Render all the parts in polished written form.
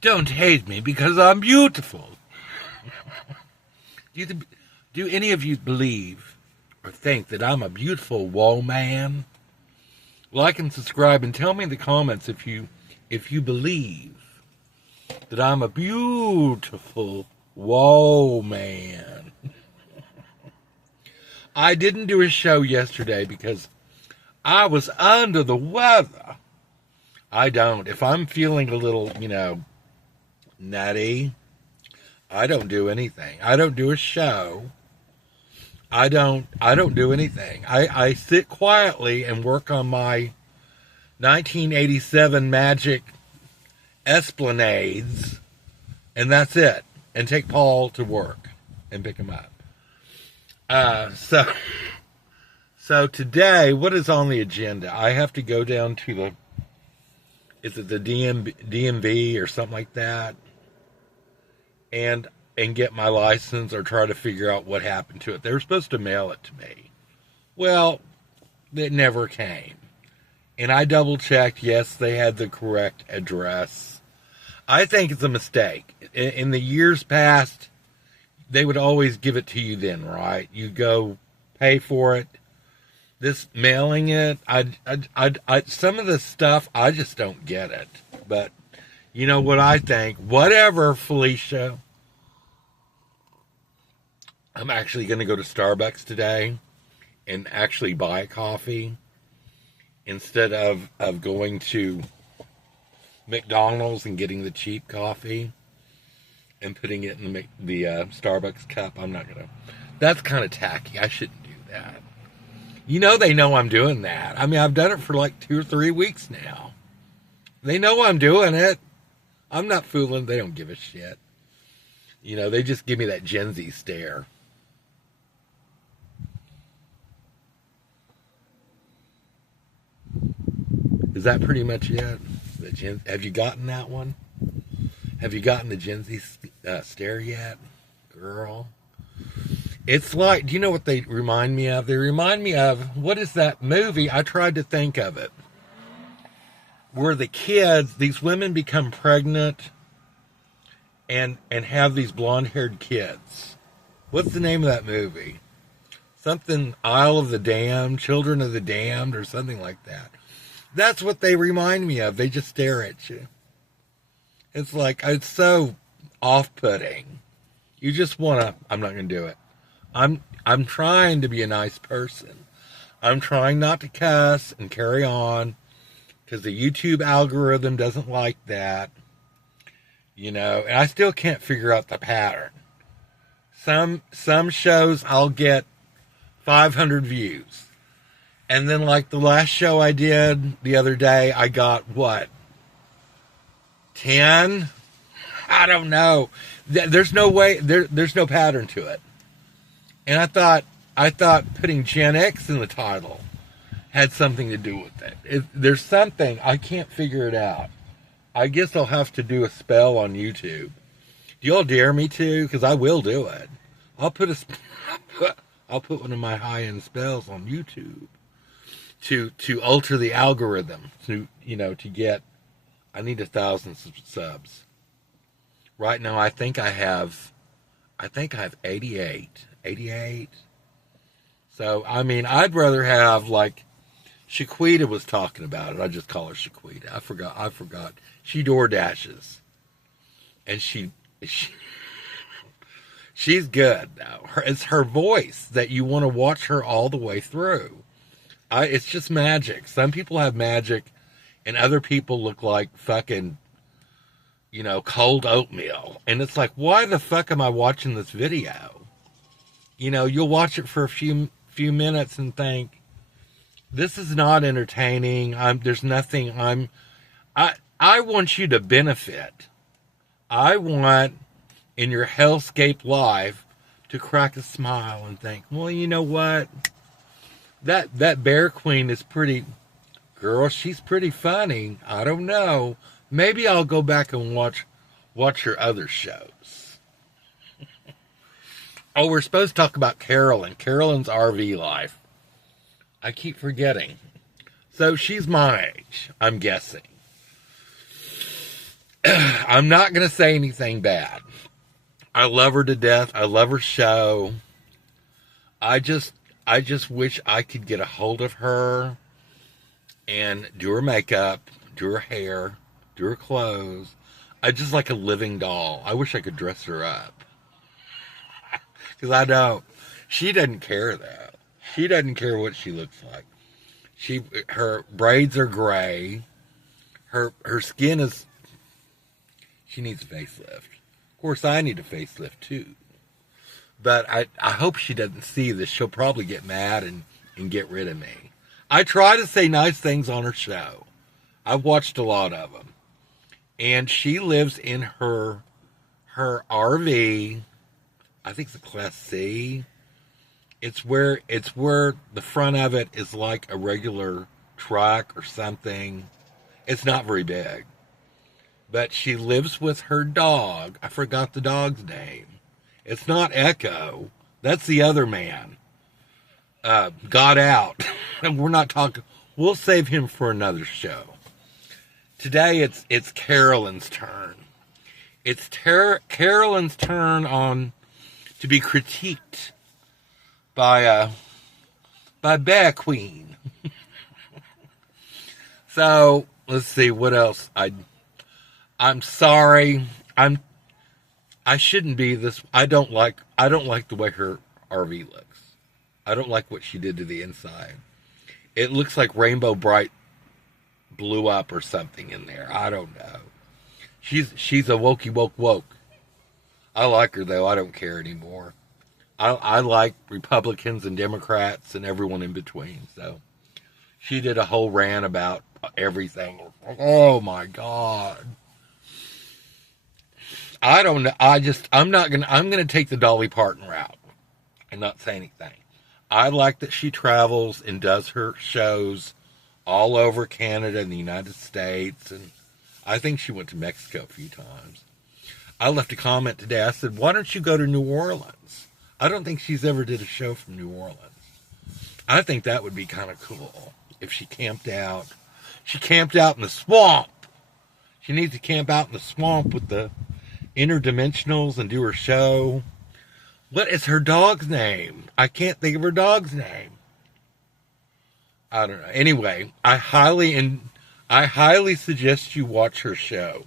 Don't hate me because I'm beautiful. Do any of you believe or think that I'm a beautiful woman? Like and subscribe and tell me in the comments if you believe that I'm a beautiful woman. I didn't do a show yesterday because I was under the weather. I don't. If I'm feeling a little, nutty, I don't do anything. I don't do a show. I don't do anything. I sit quietly and work on my 1987 Magic Esplanades, and that's it. And take Paul to work and pick him up. So today, what is on the agenda? I have to go down to is it the DMV or something like that, and get my license or try to figure out what happened to it. They were supposed to mail it to me. Well, it never came. And I double checked. Yes, they had the correct address. I think it's a mistake. In the years past, they would always give it to you then, right? You go pay for it. This mailing it, some of this stuff, I just don't get it. But you know what I think? Whatever, Felicia. I'm actually going to go to Starbucks today and actually buy a coffee instead of going to McDonald's and getting the cheap coffee and putting it in the Starbucks cup. I'm not going to. That's kind of tacky. I shouldn't do that. They know I'm doing that. I mean, I've done it for like 2 or 3 weeks now. They know I'm doing it. I'm not fooling. They don't give a shit. They just give me that Gen Z stare. Is that pretty much it? Have you gotten that one? Have you gotten the Gen Z stare yet? Girl. It's like, do you know what they remind me of? They remind me of, what is that movie? I tried to think of it. Where the kids, these women become pregnant and have these blonde-haired kids. What's the name of that movie? Something Isle of the Damned, Children of the Damned, or something like that. That's what they remind me of. They just stare at you. It's like, it's so off-putting. You just want to, I'm not going to do it. I'm trying to be a nice person. I'm trying not to cuss and carry on because the YouTube algorithm doesn't like that. And I still can't figure out the pattern. Some shows I'll get 500 views. And then like the last show I did the other day, I got what? 10? I don't know. There's no way, there's no pattern to it. And I thought putting Gen X in the title had something to do with it. There's something, I can't figure it out. I guess I'll have to do a spell on YouTube. Do y'all dare me to? Because I will do it. I'll put one of my high-end spells on YouTube to alter the algorithm to get. I need 1,000 subs. Right now, I think I have 88. 88. So, I mean, I'd rather have, like, Shaquita was talking about it. I just call her Shaquita. I forgot. She door dashes. And she's good, though. It's her voice that you want to watch her all the way through. It's just magic. Some people have magic, and other people look like fucking, cold oatmeal. And it's like, why the fuck am I watching this video? You'll watch it for a few minutes and think, this is not entertaining. There's nothing. I want you to benefit. I want, in your hellscape life, to crack a smile and think, well, you know what? That Bear Queen is pretty, girl, she's pretty funny. I don't know. Maybe I'll go back and watch her other shows. Oh, we're supposed to talk about Carolyn. Carolyn's RV life. I keep forgetting. So she's my age, I'm guessing. I'm not going to say anything bad. I love her to death. I love her show. I just wish I could get a hold of her and do her makeup, do her hair, do her clothes. I just like a living doll. I wish I could dress her up. Because I don't. She doesn't care, though. She doesn't care what she looks like. Her braids are gray. Her skin is... She needs a facelift. Of course, I need a facelift, too. But I hope she doesn't see this. She'll probably get mad and get rid of me. I try to say nice things on her show. I've watched a lot of them. And she lives in her RV. I think it's a Class C. It's where the front of it is like a regular truck or something. It's not very big. But she lives with her dog. I forgot the dog's name. It's not Echo. That's the other man. Got out. And we're not talking. We'll save him for another show. Today it's Carolyn's turn. It's Carolyn's turn to be critiqued by Bear Queen. So let's see what else. I'm sorry. I shouldn't be this. I don't like the way her RV looks. I don't like what she did to the inside. It looks like Rainbow Bright blew up or something in there. I don't know. She's a wokey woke. I like her though. I don't care anymore. I like Republicans and Democrats and everyone in between. So she did a whole rant about everything. Oh my God. I don't know. I'm going to take the Dolly Parton route and not say anything. I like that she travels and does her shows all over Canada and the United States. And I think she went to Mexico a few times. I left a comment today. I said, why don't you go to New Orleans? I don't think she's ever did a show from New Orleans. I think that would be kind of cool if she camped out. She camped out in the swamp. She needs to camp out in the swamp with the interdimensionals and do her show. What is her dog's name? I can't think of her dog's name. I don't know. Anyway, I highly suggest you watch her show.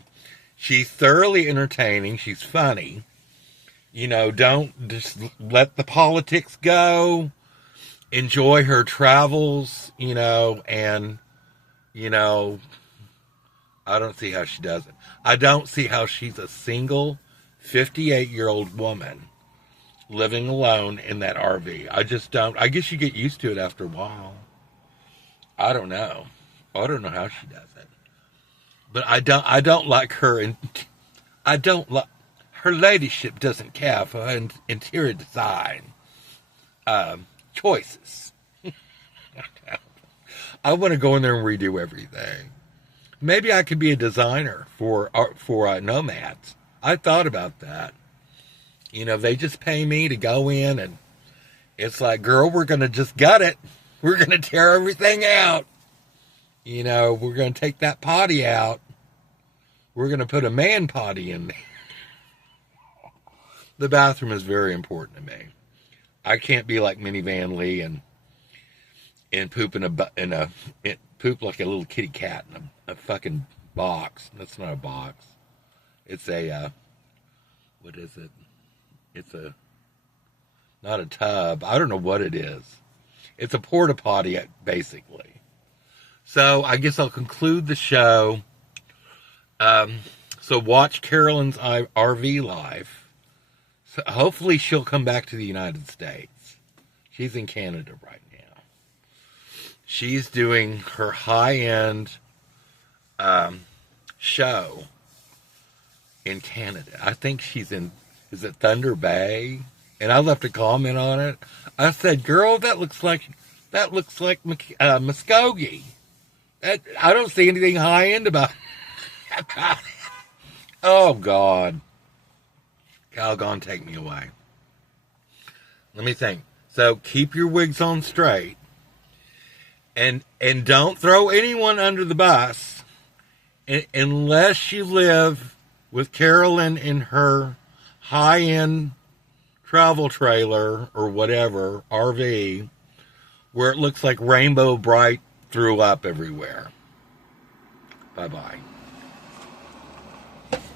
She's thoroughly entertaining. She's funny. You know, don't just let the politics go. Enjoy her travels, you know, and, you know, I don't see how she does it. I don't see how she's a single 58-year-old woman living alone in that RV. I just don't. I guess you get used to it after a while. I don't know. I don't know how she does it. But I don't like her, and I don't like her ladyship doesn't care for her interior design choices. I want to go in there and redo everything. Maybe I could be a designer for nomads. I thought about that. You know, they just pay me to go in, and it's like, girl, we're going to just gut it. We're going to tear everything out. You know, we're going to take that potty out. We're going to put a man potty in there. The bathroom is very important to me. I can't be like Minivan Lee and poop poop like a little kitty cat in a fucking box. That's not a box. It's a, what is it? It's not a tub. I don't know what it is. It's a porta potty, basically. So I guess I'll conclude the show. So watch Carolyn's RV life. So hopefully she'll come back to the United States. She's in Canada right now. She's doing her high-end show in Canada. I think she's in, is it Thunder Bay? And I left a comment on it. I said, girl, that looks like Muskogee. I don't see anything high-end about it. Oh, God. Calgon, take me away. Let me think. So keep your wigs on straight. And don't throw anyone under the bus unless you live with Carolyn in her high-end travel trailer or whatever, RV, where it looks like Rainbow Bright threw up everywhere. Bye-bye.